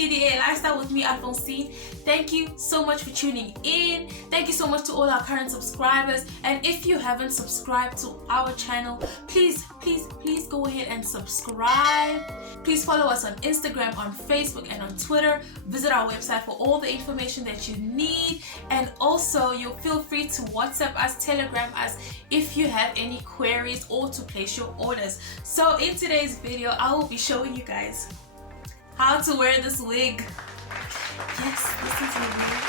TDA Lifestyle with me, Alphonsine. Thank you so much for tuning in. Thank you so much to all our current subscribers. And if you haven't subscribed to our channel, please go ahead and subscribe. Please follow us on Instagram, on Facebook, and on Twitter. Visit our website for all the information that you need. And also, you'll feel free to WhatsApp us, Telegram us if you have any queries or to place your orders. So in today's video, I will be showing you guys how to wear this wig. Yes, this is the wig.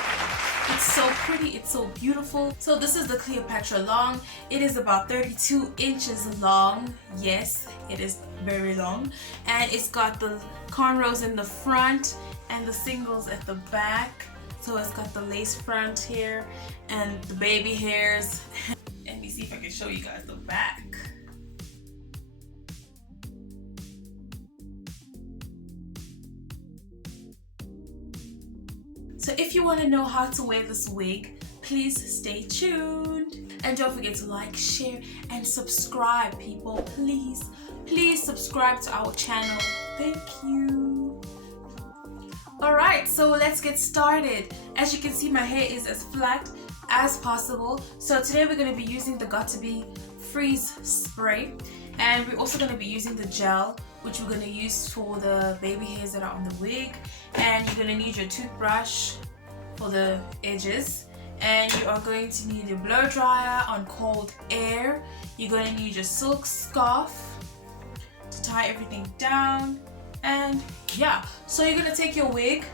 It's so pretty, it's so beautiful. So this is the Cleopatra long. It is about 32 inches long. Yes, it is very long. And it's got the cornrows in the front and the singles at the back. So it's got the lace front here and the baby hairs. Let me see if I can show you guys the back. So if you want to know how to wear this wig, please stay tuned. And don't forget to like, share, and subscribe, people. Please subscribe to our channel. Thank you. Alright, so let's get started. As you can see, my hair is as flat as possible. So today we're going to be using the Got2b Freeze Spray. And we're also going to be using the gel, which we're going to use for the baby hairs that are on the wig. And you're going to need your toothbrush for the edges. And you are going to need your blow dryer on cold air. You're going to need your silk scarf to tie everything down. And yeah, so you're going to take your wig.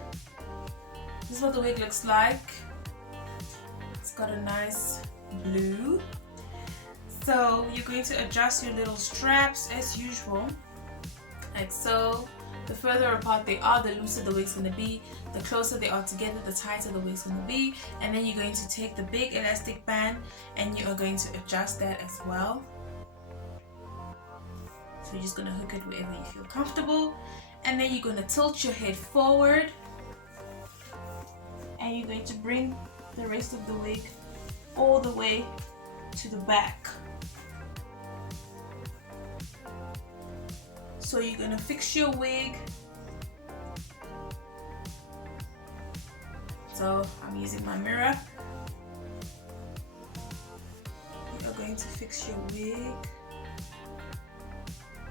This is what the wig looks like. It's got a nice blue. So you're going to adjust your little straps as usual, like so. The further apart they are, the looser the wig's going to be. The closer they are together, the tighter the wig's going to be. And then you're going to take the big elastic band and you are going to adjust that as well. So you're just going to hook it wherever you feel comfortable. And then you're going to tilt your head forward. And you're going to bring the rest of the wig all the way to the back. So you're going to fix your wig. So I'm using my mirror. You are going to fix your wig.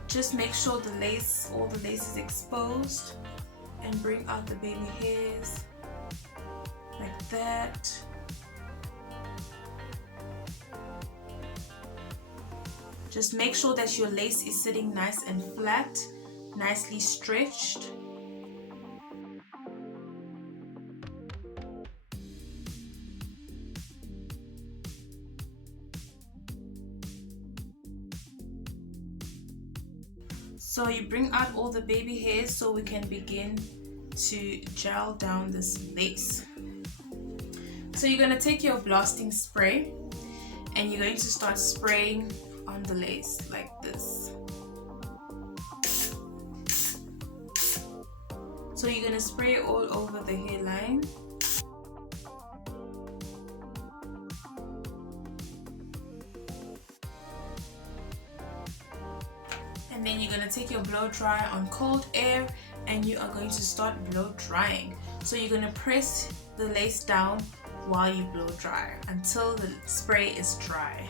Just make sure the lace, all the lace is exposed, and bring out the baby hairs like that. Just make sure that your lace is sitting nice and flat, nicely stretched. So you bring out all the baby hairs so we can begin to gel down this lace. So you're going to take your blasting spray and you're going to start spraying on the lace like this. So you're going to spray it all over the hairline. And then you're going to take your blow dryer on cold air and you are going to start blow drying. So you're going to press the lace down while you blow dry until the spray is dry.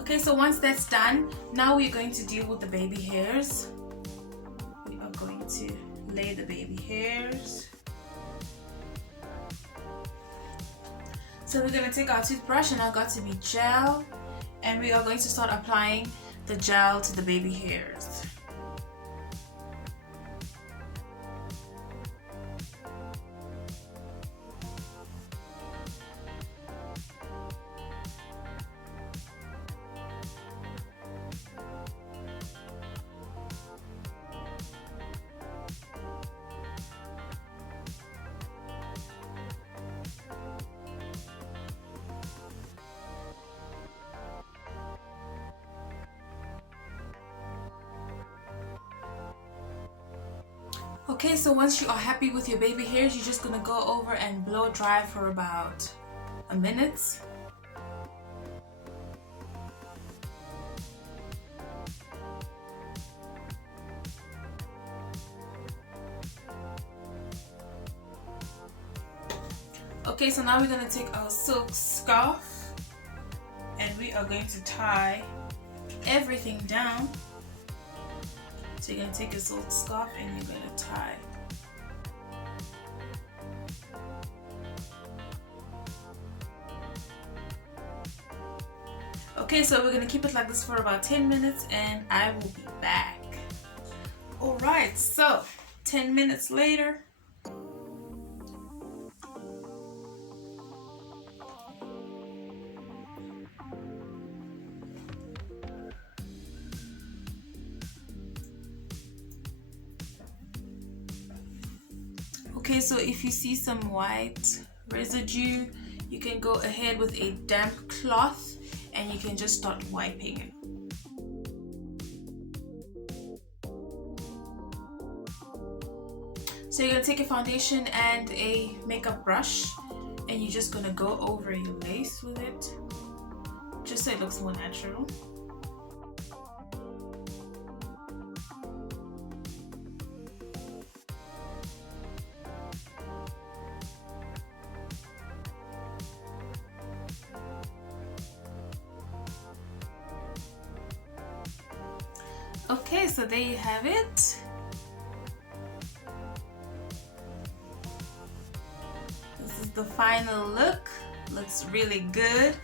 Okay, so once that's done, now we're going to deal with the baby hairs. We are going to lay the baby hairs. So we're going to take our toothbrush and our Got2b gel, and we are going to start applying the gel to the baby hairs. Okay, so once you are happy with your baby hairs, you're just gonna go over and blow dry for about a minute. Okay, so now we're gonna take our silk scarf and we are going to tie everything down. So you're gonna take a silk scarf and you're gonna tie. Okay, so we're gonna keep it like this for about 10 minutes and I will be back. Alright, so 10 minutes later. Okay, so if you see some white residue, you can go ahead with a damp cloth and you can just start wiping it. So you're gonna take a foundation and a makeup brush and you're just gonna go over your lace with it, just so it looks more natural. Okay, so there you have it. This is the final look. Looks really good.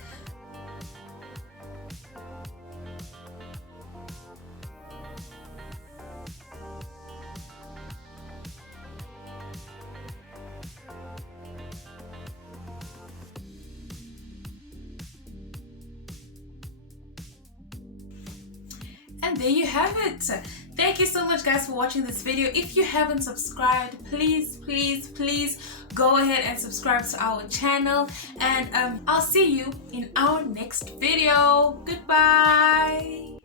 And there you have it. Thank you so much guys for watching this video. If you haven't subscribed, please go ahead and subscribe to our channel, and I'll see you in our next video. Goodbye.